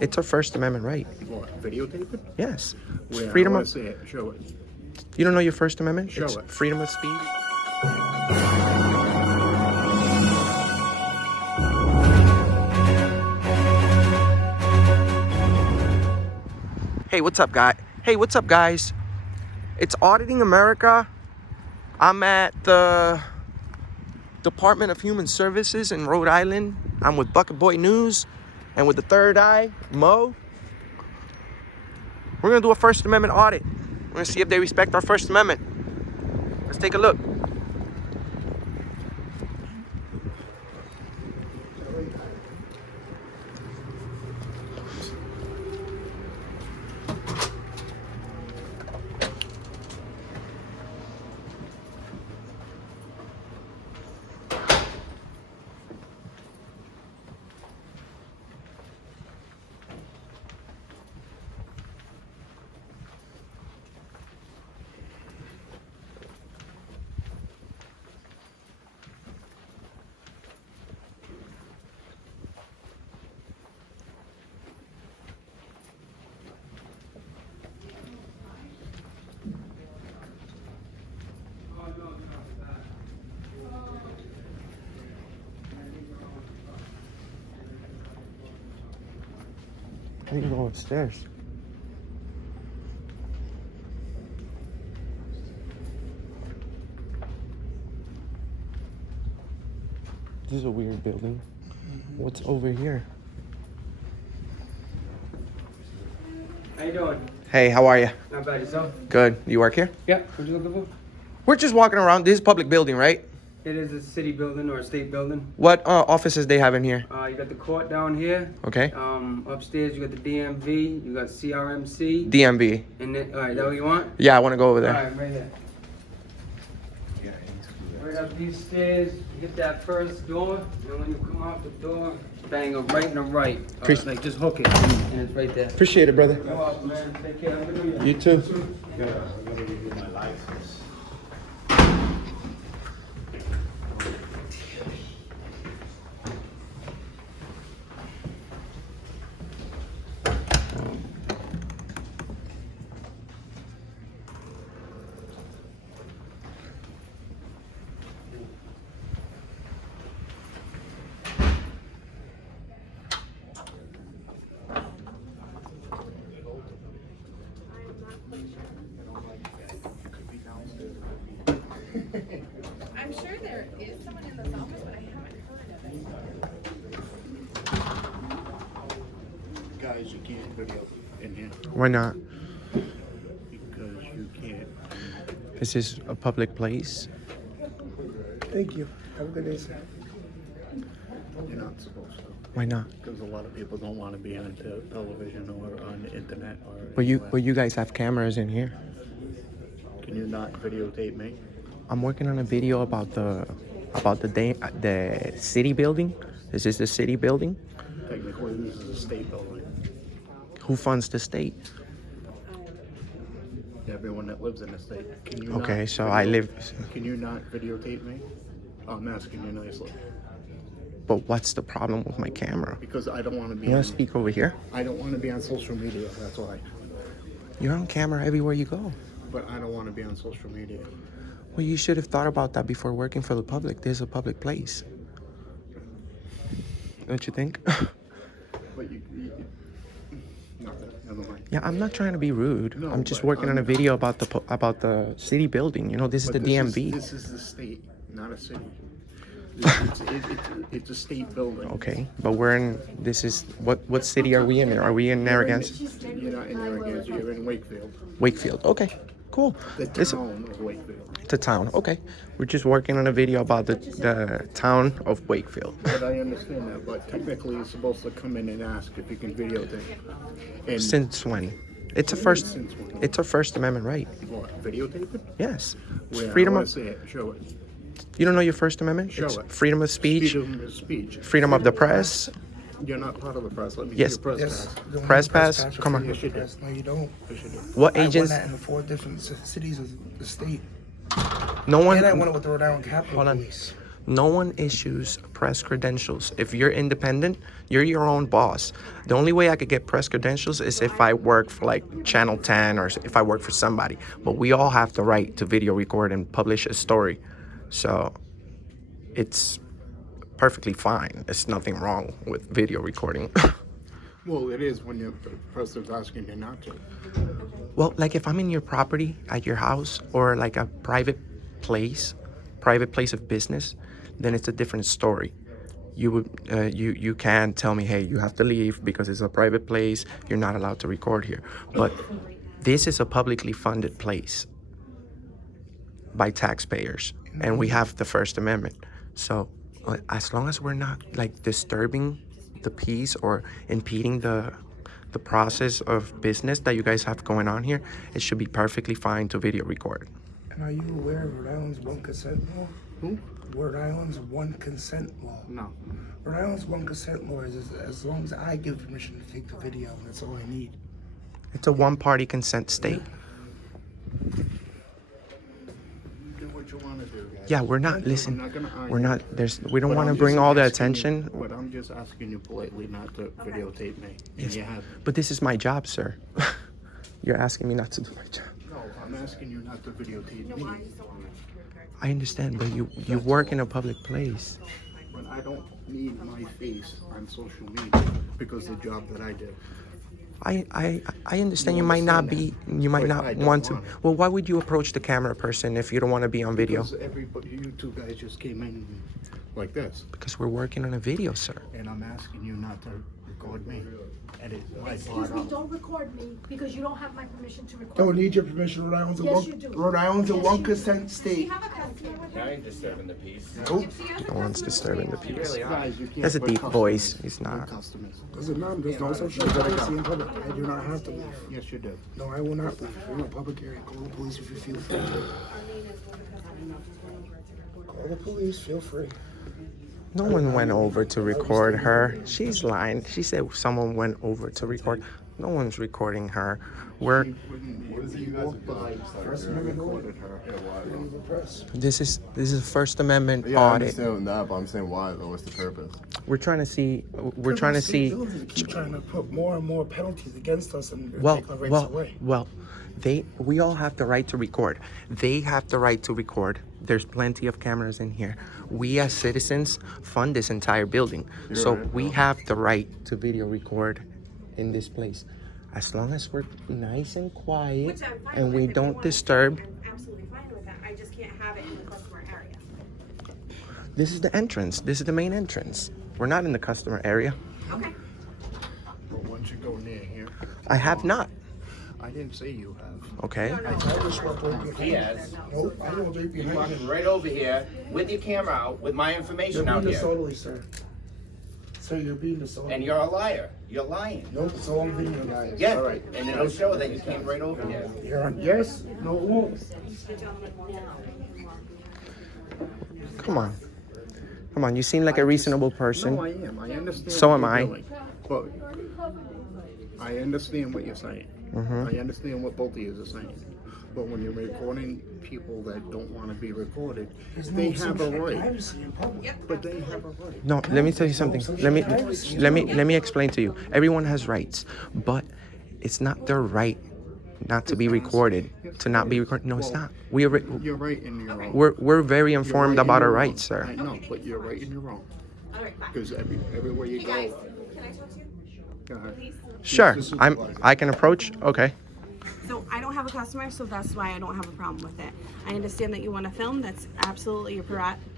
It's a First Amendment right. What, videotape it? Yes. Where? Freedom I of... see it. Show it. You don't know your First Amendment? Show It's it. freedom of speech. Hey, what's up, guy? Hey, what's up, guys? It's Auditing America. I'm at the Department of Human Services in Rhode Island. I'm with Bucket Boy News and with the Third Eye, Mo. We're gonna do a First Amendment audit. We're gonna see if they respect our First Amendment. Let's take a look. I think go upstairs. This is a weird building. What's over here? How you doing? Hey, how are you? Not bad, yourself? Good. You work here? Yeah. What you looking for? We're just walking around. This is a public building, right? It is a city building or a state building. What offices they have in here? You got the court down here. Okay. Upstairs you got the DMV. You got CRMC. DMV. And then, all right, that what you want? Yeah, I want to go over there. All right, right here. Right up these stairs. You get that first door. And then when you come out the door, bang a right and a right. Like just hook it, and it's right there. Appreciate it, brother. You're welcome, man. Take care. Have a good You year. too. I gotta give you my license. I'm sure there is someone in this office, but I haven't heard of it. Guys, you can't video in here Why not? because you can't. This is a public place. Thank you. Have a good day, sir. You're not supposed to. Why not? Because a lot of people don't want to be on television or on the internet or. But anywhere. you guys have cameras in here. Can you not videotape me? I'm working on a video about the city building. Is this the city building? Technically, this is a state building. Who funds the state? Everyone that lives in the state. Can you Okay, not so I live. Can you not videotape me? I'm asking you nicely. But what's the problem with my camera? Because I don't want to be. You on, want to speak over here? I don't want to be on social media. That's why. You're on camera everywhere you go. But I don't want to be on social media. Well, you should have thought about that before working for the public. There's a public place. Don't you think? But you nothing. Never mind. Yeah, I'm not trying to be rude. No, I'm just but working on a I'm- video about the city building. You know, this is the But DMV. This is the state, not a city. It's a state building. Okay, but we're in. This is what city are we in? Are we in Narragansett? You're not in Narragansett. You're in Wakefield. Wakefield. Okay, cool. The This- town of Wakefield. It's a town. Okay, we're just working on a video about the town of Wakefield. But I understand that. But technically, you're supposed to come in and ask if you can videotape. And Since when? It's a first. Since when? It's a First Amendment right. What? Videotape it? Yes. Where? Freedom I of. want to see it. Show it. You don't know your First Amendment? Show It's it. freedom of speech, Freedom of speech. freedom of the press. You're not part of the press. Let me Yes. see your press Yes. pass. You don't Press have pass? or Come on. freedom of press. No, you don't. Yes, you do. What I won agents? that in the 4 different cities of the state. No one. And I won it with the Rhode Island Capitol Hold on. Police. No one issues press credentials. If you're independent, you're your own boss. The only way I could get press credentials is if I work for like Channel 10 or if I work for somebody. But we all have the right to video record and publish a story. So it's perfectly fine. There's nothing wrong with video recording. Well, it is when the person's asking you not to. Well, like if I'm in your property at your house or like a private place of business, then it's a different story. You would you can tell me, hey, you have to leave because it's a private place. You're not allowed to record here. But this is a publicly funded place by taxpayers, and we have the First Amendment. So as long as we're not like disturbing the peace or impeding the process of business that you guys have going on here, it should be perfectly fine to video record. And are you aware of Rhode Island's one consent law? Who? Rhode Island's one consent law. No. Rhode Island's one consent law is as long as I give permission to take the video, that's all I need. It's a one-party consent state. Do what you want to do, guys. Yeah, we're not, I'm listen, not gonna argue. we don't But want to I'm bring just all the asking you- attention. But I'm just asking you politely not to videotape me. And Yes, you have. but this is my job, sir. You're asking me not to do my job. No, I'm asking you not to videotape me. I understand, but you work in a public place. But I don't need my face on social media because the job that I do. I understand You you might not understand be, you might But not I don't want to. want it. Well, why would you approach the camera person if you don't want to be on video? Because everybody, you two guys just came in like this. Because we're working on a video, sir. And I'm asking you not to record me. Edit my Excuse part me, out. don't record me because you don't have my permission to record. Don't me. need your permission. Rhode Island's a Yes, one. you do. Rhode Island's a Yes, one you do. consent state. I ain't disturbing the peace. Nope. No one's disturbing the peace. Guys, you can't That's a put deep customers- voice. He's put not. Customers. Doesn't matter. There's no social privacy in public. I do not have to leave. Yes, you do. No, I will not leave. We're in a public area. Call the police if you feel free. Call the police. Feel free. No one went over to record her. She's lying. She said someone went over to record. No one's recording her. We're You walked by first and recorded her. The press. this is a First Amendment Yeah, I audit. understand that, but I'm saying why though? What's the purpose? We're trying to see. We're trying to see. They keep trying to put more and more penalties against us and take our rights away. We all have the right to record. They have the right to record. There's plenty of cameras in here. We as citizens fund this entire building. So right, we have the right to video record in this place. As long as we're nice and quiet Which I'm fine and with. we If you don't want to disturb. I'm absolutely fine with that. I just can't have it in the customer area. This is the entrance. This is the main entrance. We're not in the customer area. Okay. But once you go near here, I have not. I didn't say you have. Okay. He has. Nope, I will be You behind walking you. right over here with your camera out, with my You're information being out here. disorderly, sir. Sir, you're being disorderly. And you're a liar. You're lying. Nope, it's all on video, guys. Yeah, and it'll show that you came right over here. You're on. Yes. No, it won't. Come on. Come on. You seem like a reasonable person. No, I am. I understand. So what am you're I. doing. But I understand what you're saying. I understand what both of you are saying. But when you're recording people that don't want to be recorded, There's they no have a social right. privacy in public. But they have a right. No, let me tell you something. Let me explain to you. Everyone has rights, but it's not their right not to be recorded, to not be recorded. No, it's not. You're right and you're wrong. We're very You're informed right and about our you're wrong. rights, sir. I know, but you're right and you're wrong. All right, fine. Because everywhere you Hey guys, go, can I talk to you? go ahead. Please. Sure. I can approach. Okay. So I don't have a customer, so that's why I don't have a problem with it. I understand that you want to film. That's absolutely your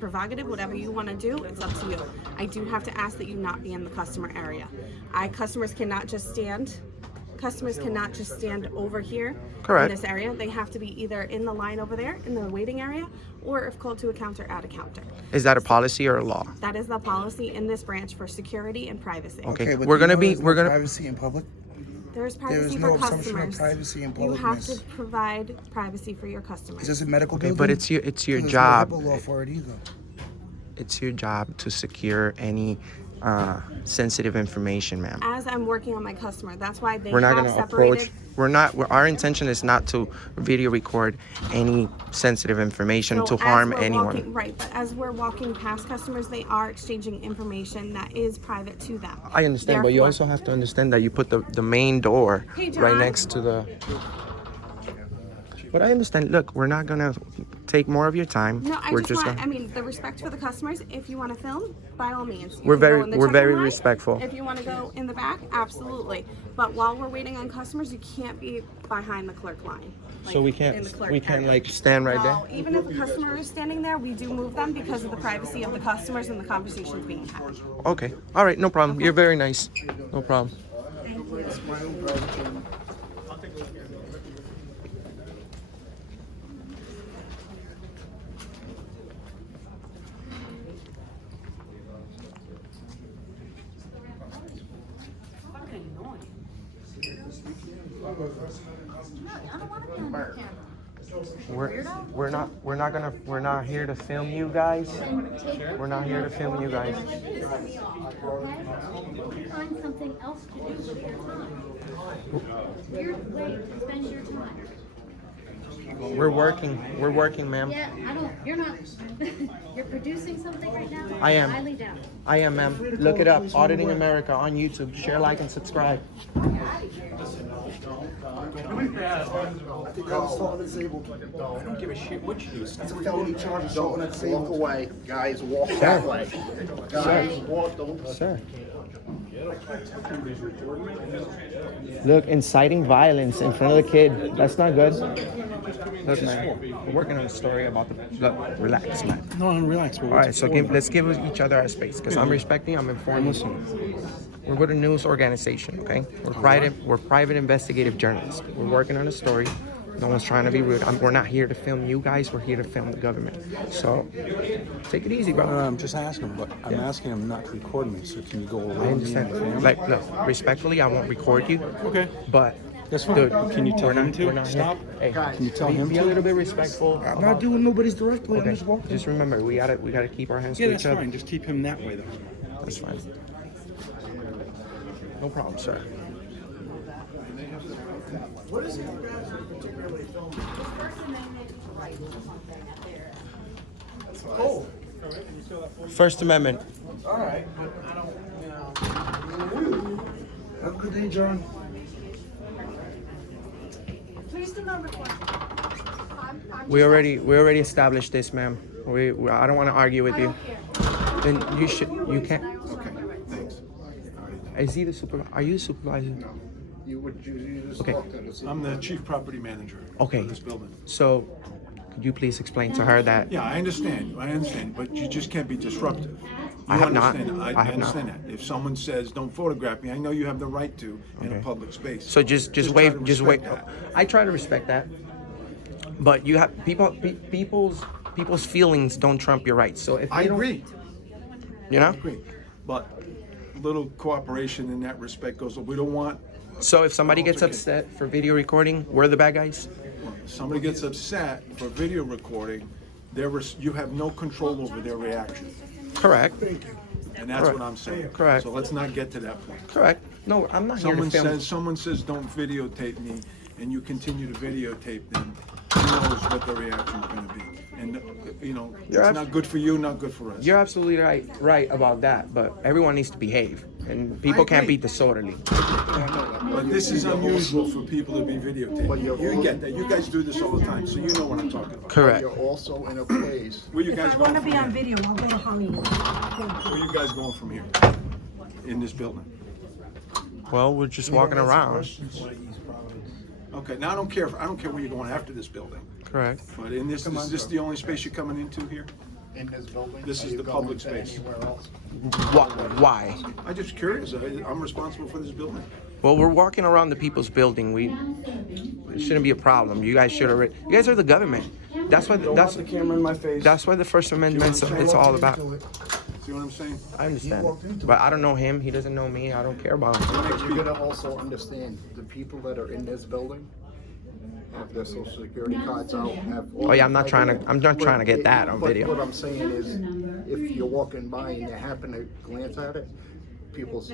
prerogative. Whatever you want to do, it's up to you. I do have to ask that you not be in the customer area. Customers cannot just stand over here Correct. in this area. They have to be either in the line over there in the waiting area, or if called to a counter, at a counter. Is that a policy or a law? That is the policy in this branch for security and privacy. Okay. but We're you gonna know be. there's We're no gonna. privacy in public. There's There privacy is for no assumption of customers. privacy in You have publicness. to provide privacy for your customers. Is this a medical Okay, building? but it's your There's job. No HIPAA law for it either. It's your job to secure any sensitive information, ma'am. As I'm working on my customer, that's why they We're not have going to separated. approach. Our intention is not to video record any sensitive information to as harm we're anyone. walking- right, but as we're walking past customers, they are exchanging information that is private to them. I understand, but you Therefore- also have to understand that you put the main door Hey, right John. next to the. But I understand. Look, we're not gonna take more of your time. No, I we're just want, gonna. I mean, the respect for the customers. If you want to film, by all means. You We're can go very- in the we're check-in very line. respectful. If you want to go in the back, absolutely. But while we're waiting on customers, you can't be behind the clerk line. So we in can't. the clerk We can't area. like stand right No, there. even if the customer is standing there, we do move them because of the privacy of the customers and the conversations being had. Okay. All right. No problem. You're very nice. No problem. It's my own private channel. We're not here to film you guys. We're not here to film you guys. Find something else to do with your time. Your way to spend your time. We're working, ma'am. Yeah, you're not, you're producing something right now? I am. Highly doubt it. I am, ma'am. Look it up. Auditing America on YouTube. Share, like, and subscribe. I think I was assault disabled. I don't give a shit what you do. That's a felony charge of assault and disabled. Walk away, guys. Walk that way. Guys, walk. Don't. Sir. Look, inciting violence in front of the kid. That's not good. Look, man, we're working on a story about the. Look, relax, man. No, I'm relaxed. All right, so let's give each other our space, because I'm respecting, I'm informing. We're with a news organization, okay? We're private investigative journalists. We're working on a story. No one's trying to be rude. We're not here to film you guys. We're here to film the government. So take it easy, bro. I'm just asking, but I'm asking him not to record me. So can you go around I understand. me and the family? Like, look, respectfully, I won't record you. Okay. But That's fine. dude, Can you tell we're him not- to we're not- stop? Hey, Can you tell him be a to? little bit respectful? I'm not doing nobody's directly. Okay. I'm just walking. Just remember, we gotta keep our hands Yeah, to that's each other. fine. Just keep him that way, though. That's fine. No problem, sir. First Amendment. All right, but I don't, Have a good day, John. Please do not record. We already established this, ma'am. I don't want to argue with you. Then you can't. Okay, thanks. Is he the supervisor? Are you the supervisor? No, you just Okay. talked to us. I'm the chief property manager Okay. of this building. So, could you please explain to her that? Yeah, I understand, but you just can't be disruptive. I You have not. understand that. I I have not. understand that. If someone says, don't photograph me, I know you have the right to in a Okay. public space. So just try wait, to just wait. respect that. I try to respect that, but you have people's feelings don't trump your rights. So if I you don't- agree, you know. agree. But little cooperation in that respect goes, we don't want, So if somebody gets upset for video recording, we're the bad guys. if somebody gets upset for video recording, you have no control over their reaction. Correct. And that's what I'm saying. Correct. So let's not get to that point. Correct. No, I'm not here to film. Someone says, don't videotape me, and you continue to videotape them, who knows what the reaction's gonna be? And, You're it's abs- not good for you, not good for us. You're absolutely right about that, but everyone needs to behave, and people can't agree. be disorderly. But this is unusual for people to be videotaped. You get that, you guys do this all the time, so you know what I'm talking about. Correct. You're also in a place. Where you If guys I want to going be from on here? video, I'll go to Hollywood. Where you guys going from here? In this building? Well, we're just walking around. Okay, now I don't care where you're going after this building, Correct. but in this, is this the only space you're coming into here? In this building. This Are is you the going public to space. Anywhere else? Why? I'm just curious, I'm responsible for this building. Well, we're walking around the people's building. It shouldn't be a problem. You guys should already. You guys are the government. That's what. That's the camera in my face. That's what the First Amendment. It's all about. See what I'm saying? I understand, but I don't know him. He doesn't know me. I don't care about him. You're gonna also understand the people that are in this building have their social security cards out. Have all Oh yeah, the I'm not trying to get that on but video. What I'm saying is, if you're walking by and you happen to glance at it, people's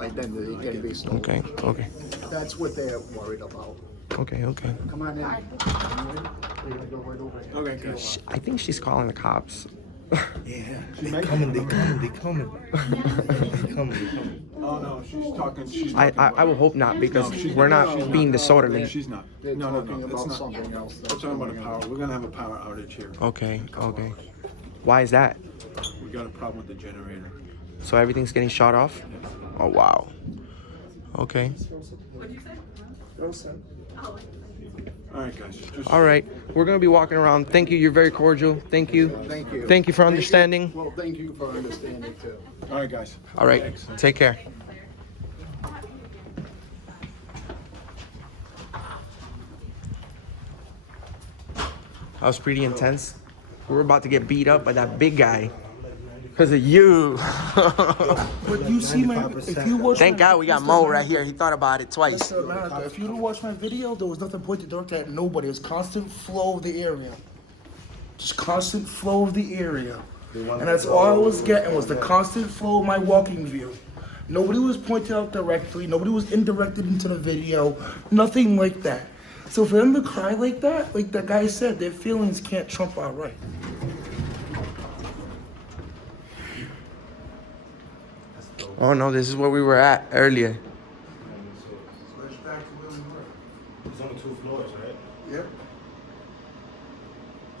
identity can be stolen. Okay, okay, That's what they're worried about. okay, okay. Come on in. We're gonna go right over here. Okay, guys. I think she's calling the cops. Yeah, they coming. Oh no, she's talking. I will hope not, because we're not being disorderly. She's not. They're No, talking it's about not. something else. We're talking about a power. We're gonna have a power outage here. Okay, okay. Why is that? We got a problem with the generator. So everything's getting shut off? Oh wow. Okay. All right, guys. All right. We're gonna be walking around. Thank you. You're very cordial. Thank you. Thank you. Thank you for understanding. Well, thank you for understanding too. All right, guys. All right. Thanks. Take care. That was pretty intense. We were about to get beat up by that big guy because of you. But you see if you watch Thank God we got Mo right here. He thought about it twice. Mr. America, if you don't watch my video, there was nothing pointed directly at nobody. It was constant flow of the area. Just constant flow of the area. And that's all I was getting, was the constant flow of my walking view. Nobody was pointed out directly. Nobody was indirected into the video. Nothing like that. So for them to cry like that guy said, their feelings can't trump our right. Oh no, this is where we were at earlier. It's only 2 floors, right? Yep.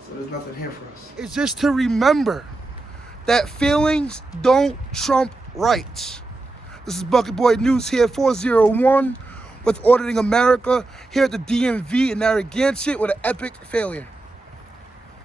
So there's nothing here for us. It's just to remember that feelings don't trump rights. This is Bucket Boy News here, 401 with Auditing America here at the DMV in Narragansett with an epic failure.